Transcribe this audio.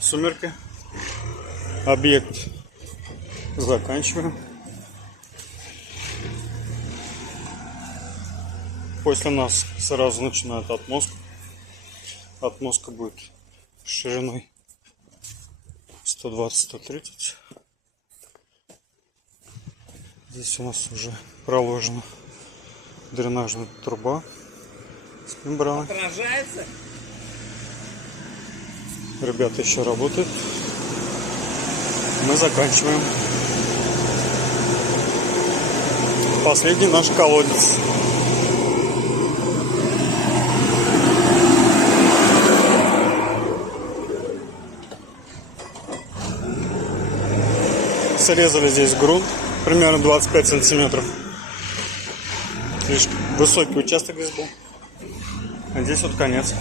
сумерки. Объект заканчиваем. После нас сразу начинает отмостка. Отмостка будет шириной 120-130. Здесь у нас уже проложена дренажная труба с мембраной. Отражается? Ребята еще работают. Мы заканчиваем. Последний наш колодец. Срезали здесь грунт примерно 25 сантиметров. Слишком высокий участок здесь был. А здесь вот конец.